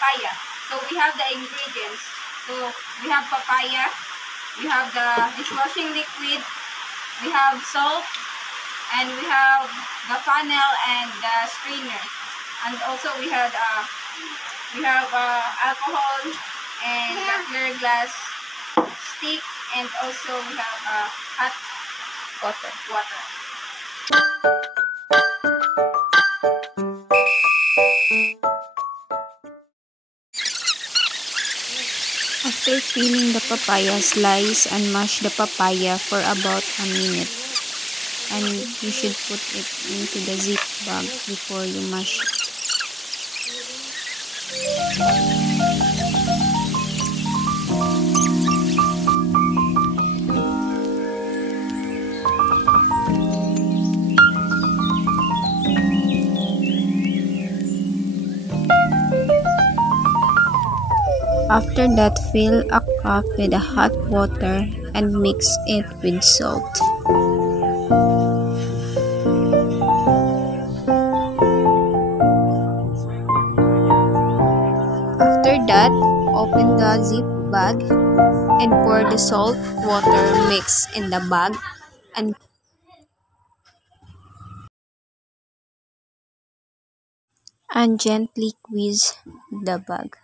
papaya. So we have the ingredients. So we have papaya, we have the dishwashing liquid, we have salt, and we have the funnel and the strainer. And also we have alcohol and the clear glass stick, and also we have hot water. After peeling the papaya, slice and mash the papaya for about a minute. And you should put it into the zip bag before you mash it. After that, fill a cup with hot water and mix it with salt. After that, open the zip bag and pour the salt water mix in the bag and gently squeeze the bag.